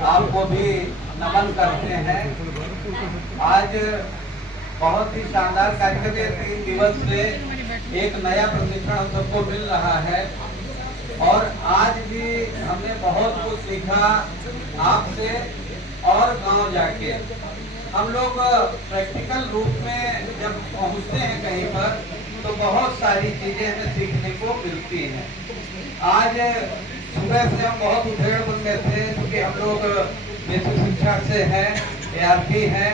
आपको भी नमन करते हैं। आज बहुत ही शानदार कार्यक्रम है। 3 दिवस से एक नया प्रशिक्षण सबको मिल रहा है और आज भी हमने बहुत कुछ सीखा आपसे। और गांव जाके हम लोग प्रैक्टिकल रूप में जब पहुंचते हैं कहीं पर तो बहुत सारी चीजें हमें सीखने को मिलती हैं। आज सुबह से हम बहुत उधेड़ बुन में थे क्योंकि हम लोग बेसिक शिक्षा से हैं, ARP हैं।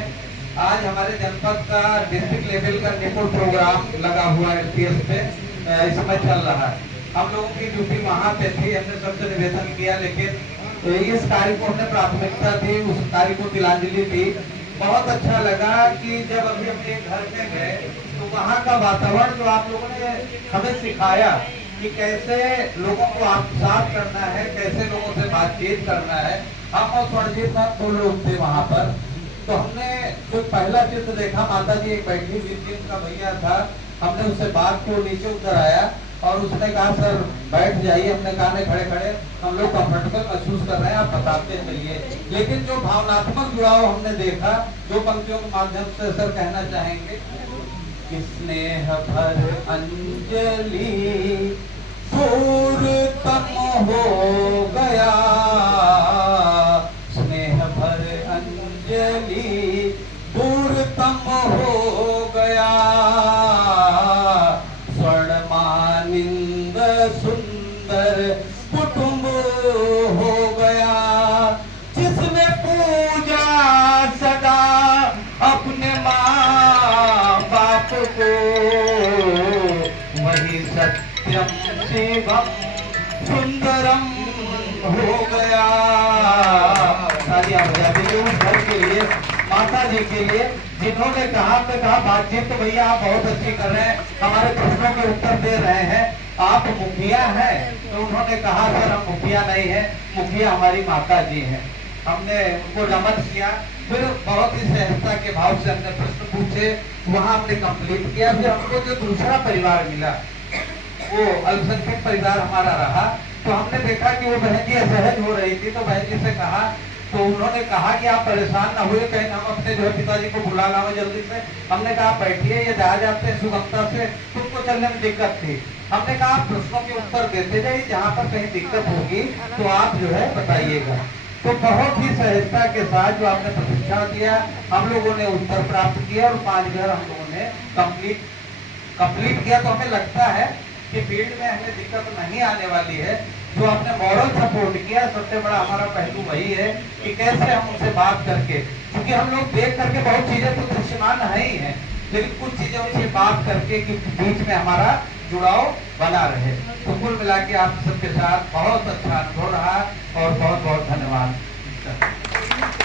आज हमारे जनपद का डिस्ट्रिक्ट लेवल का निपुण प्रोग्राम लगा हुआ है LPS पे, इस समय चल रहा है। हम लोगों की ड्यूटी वहाँ पे थी, हमने सबसे निवेदन किया, लेकिन इस कार्य को हमने प्राथमिकता दी, उस कार्य को तिलांजलि दी। बहुत अच्छा लगा कि जब अभी अपने घर में गए तो वहाँ का वातावरण जो आप लोगों ने हमें सिखाया कि कैसे लोगों को आत्मसात करना है, कैसे लोगों से बातचीत करना है। हम और स्वर्णजीत नाथ 2 लोग थे वहाँ पर। तो हमने जो पहला चित्र देखा, माता जी एक बैठी हुई थी, उनका भैया था। हमने उससे बात को नीचे उतर आया और उसने कहा सर बैठ जाइए। हमने कहा नहीं, खड़े खड़े हम लोग कंफर्टेबल महसूस कर रहे हैं, आप बताते चलिए। लेकिन जो भावनात्मक जुड़ाव हमने देखा, जो पंक्तियों के माध्यम से सर कहना चाहेंगे, स्नेह भर अंजलि पूर्णतम हो गया, स्नेह भर अंजलि पूर्णतम हो गया, स्वर्णमानिंद सुंदर कुटुंब हो गया, जिसने पूजा सदा अपने माँ बाप को, वही सत्यम शिवम सुंदरम हो गया। तालियां बजा दीजिए उस घर के लिए, माता जी के लिए, जिन्होंने कहा बातचीत तो भैया आप बहुत अच्छी कर रहे हैं, हमारे प्रश्नों के उत्तर दे रहे हैं, आप मुखिया हैं। तो उन्होंने कहा सर हम मुखिया नहीं है, मुखिया हमारी माता जी हैं। हमने उनको नमन किया, फिर बहुत ही सहजता के भाव से हमने प्रश्न पूछे, वहां हमने कंप्लीट किया। फिर हमको जो दूसरा परिवार मिला वो अल्पसंख्यक परिवार हमारा रहा। तो हमने देखा कि वो बहन जी असहज हो रही थी, तो बहन जी से कहा, तो उन्होंने कहा कि आप परेशान ना हुए, कहीं हम अपने जो है पिताजी को बुला लाओ जल्दी से। हमने कहा बैठिए, ये जा जाते हैं सुगमता से, तुमको चलने में दिक्कत थी। हमने कहा आप प्रश्नों के उत्तर देते जाइए, जहाँ पर कहीं दिक्कत होगी तो आप जो है बताइएगा। तो बहुत ही सहजता के साथ जो आपने प्रशिक्षण दिया, हम लोगों ने उत्तर प्राप्त किया और 5 घर हम लोगों ने कंप्लीट किया। तो हमें लगता है कि फील्ड में हमें दिक्कत नहीं आने वाली है। जो आपने मॉरल सपोर्ट किया, सबसे बड़ा हमारा पहलू वही है कि कैसे हम उनसे बात करके, क्योंकि हम लोग देख करके बहुत चीजें तो दृश्यमान है ही है, लेकिन कुछ चीजें उनसे बात करके कि बीच में हमारा जुड़ाव बना रहे। तो कुल मिला के आप सबके साथ बहुत अच्छा अनुभव रहा और बहुत बहुत धन्यवाद।